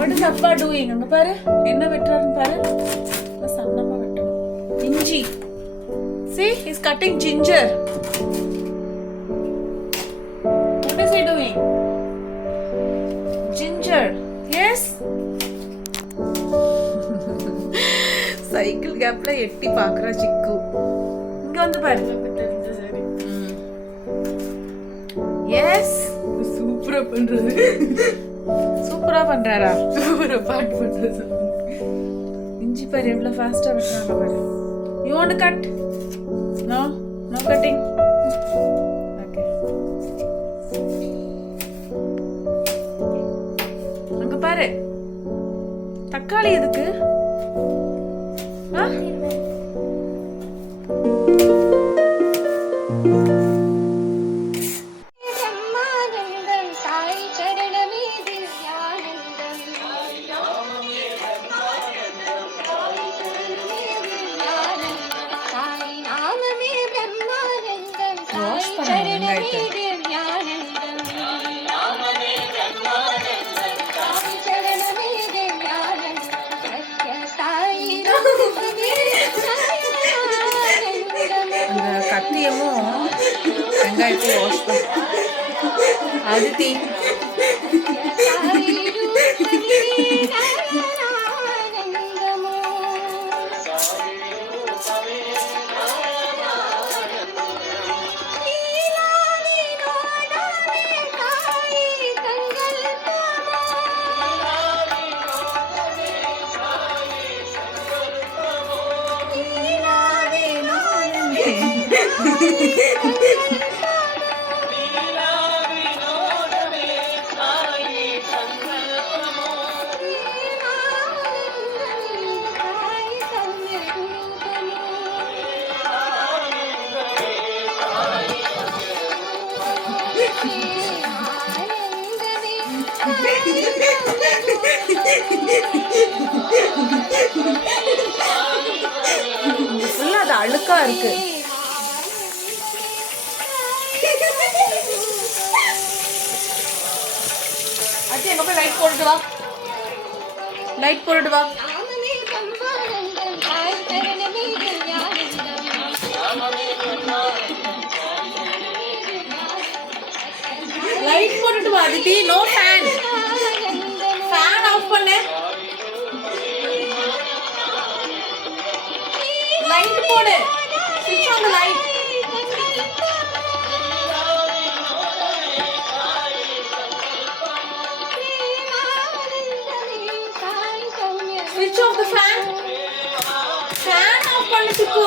What is Appa doing? அங்க பாரு என்ன வெட்டறாருன்னு பாரு. சன்னமா வெட்டணும். இஞ்சி. See, he's cutting ginger. What is he doing? Ginger. Yes. Cycle கேப்ல எட்டி பாக்குறா சிக்கு. இங்க வந்து பாரு. எஸ் சூப்பரா பண்றது. சூப்பரா பண்றாரா? சூப்பரா பாட் பண்றது. இஞ்சி பாரு எவ்வளவு ஃபாஸ்டா வெட்டறாங்க பாரு. You want to cut? No? No cutting? Okay. அங்க பாரு. தக்காளி எதுக்கு? அந்த கத்தியமும் வெங்காயத்தையும் வாஷ் பண்ண அதித்தி அது அழுக்கா இருக்கு. அத்தி எங்க போய் லைட் போட்டுட்டு வா. லைட் போட்டுட்டு வா. லைட் போட்டுட்டு வா Aditi. No fan. Fan of பண்ணு. லைட் போடு. ஸ்விட்ச் ஆன் தி லைட். ஸ்விட்ச் of the fan. Fan of பண்ணு சிக்கு.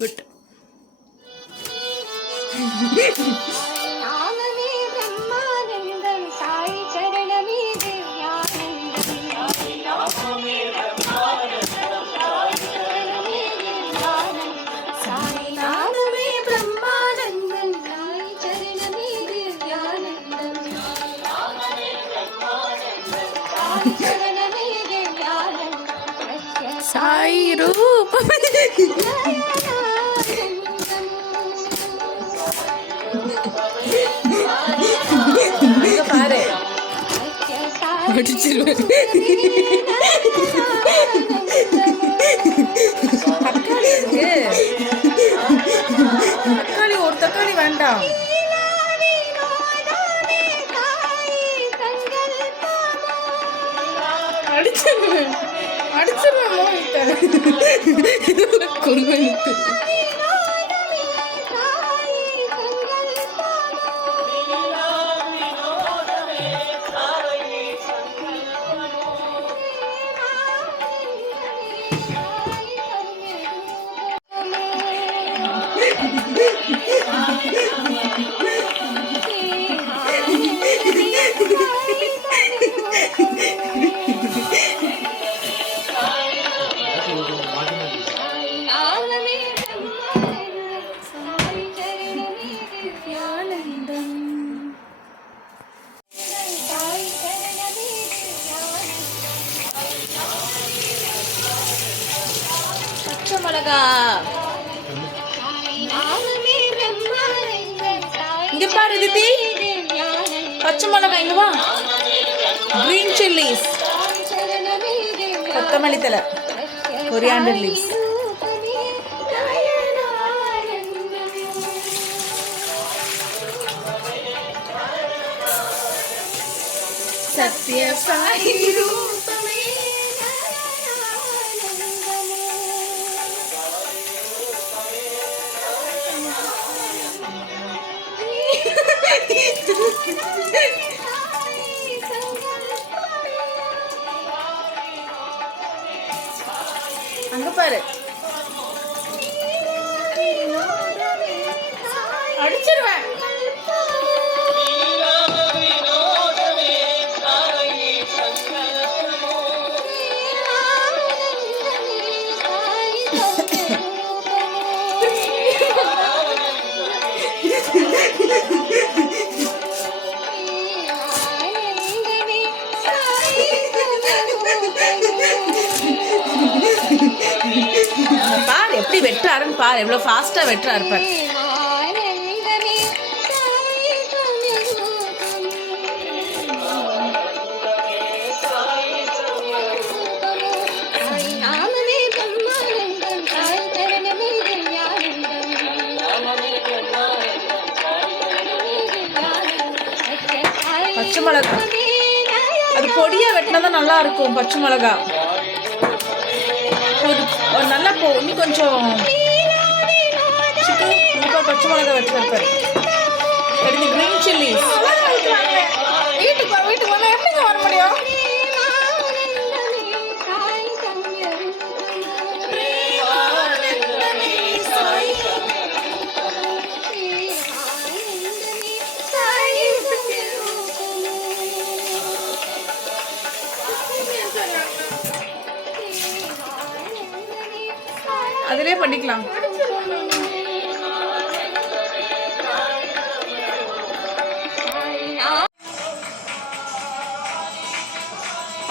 Good. சாய் ரூபம் பாரு அடிச்சிருவேன். தக்காளி இருக்கு. தக்காளி ஒரு தக்காளி வேண்டாம். அடிச்சிருவேன் கொள்வை மிளகா. இங்க பாரு திதி, பச்சை மிளகாய் இங்க வா. கிரீன் சில்லிஸ், கொத்தமல்லி தலை, கொரியாண்டர் லீவ்ஸ். சத்ய சாயி ரூபமே. அங்க பாரு, அடிச்சிருவேன். பாரு எப்படி வெட்டுறாருன்னு பாரு, எவ்வளவு ஃபாஸ்டா வெட்டுறாரு பாரு. பச்சை மிளகா அது பொடியா வெட்டினாதான் நல்லா இருக்கும். பச்சை மிளகா நல்லா போ. இன்னும் கொஞ்சம் பச்சை மிளகா வச்சிருப்பாரு. Green chillies. வீட்டுக்கு வந்தா எப்படிங்க வர முடியும்? அதிலே பண்ணிக்கலாம்.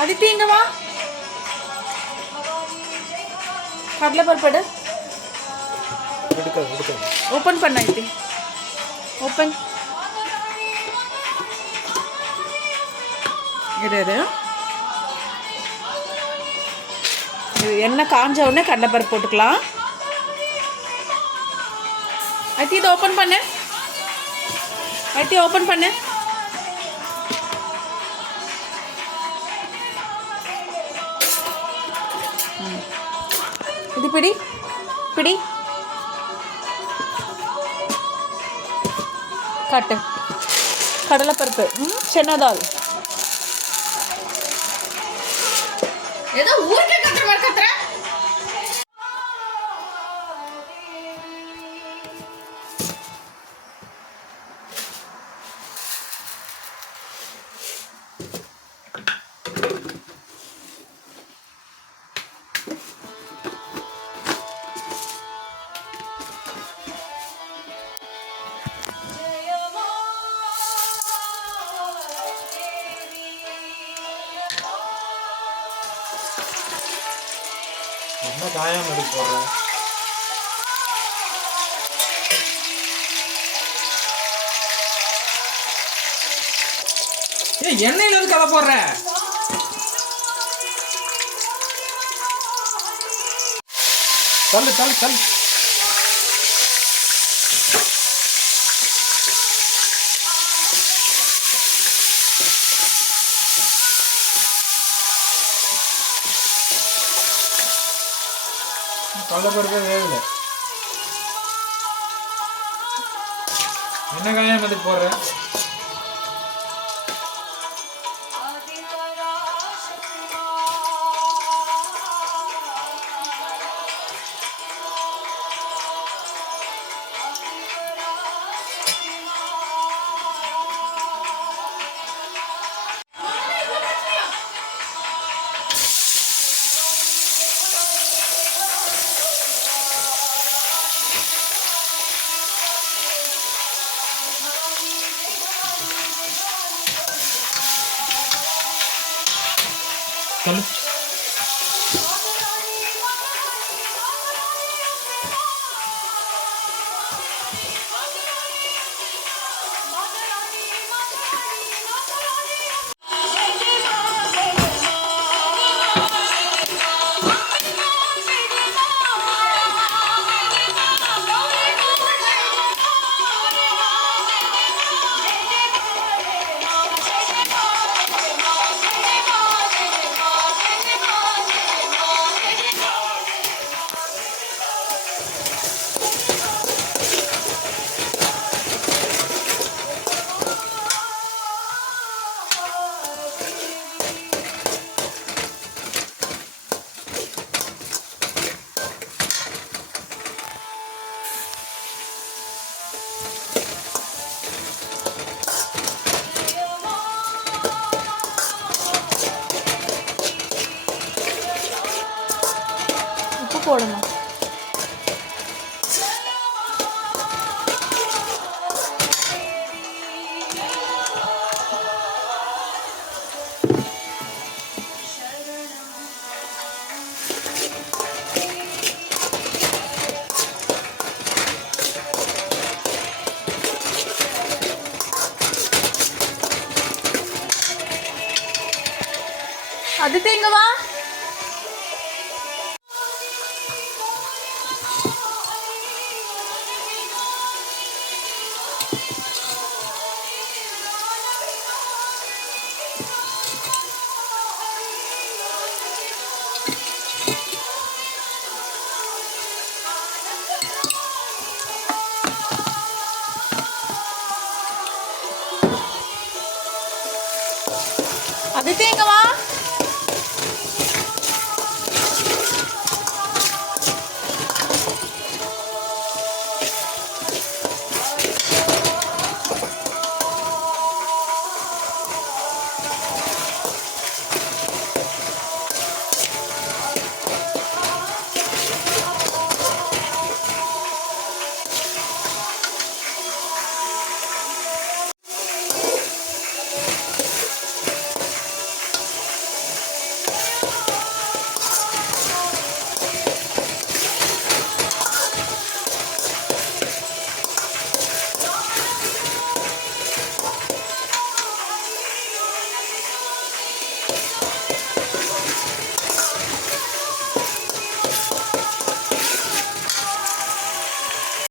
அதித்தி இங்க வா. கடலை பருப்பு ஓப்பன் பண்ண. அதித்தி ஓப்பன். இது எண்ணெய் காஞ்ச உடனே கடலைப்பருப்பு போட்டுக்கலாம். ஐத்தி இதை ஓப்பன் பண்ணு. ஐத்தி ஓப்பன் பண்ணு. இது பிடி பிடி கட்டு. கடலைப்பருப்பு, சென்னதால். ஏதோ ஊருக்கே கத்துற மாதிரி கத்துற. என்ன காயம் எடுக்க போற? ஏய் எண்ணெயில எதுக்கு அதை போடுற? தள்ளு தள்ளு தள்ளு. கடலைப்பருப்பே வேகல. என்ன காயம் அதுக்கு போடுற? போடணும். அது தேங்க வா.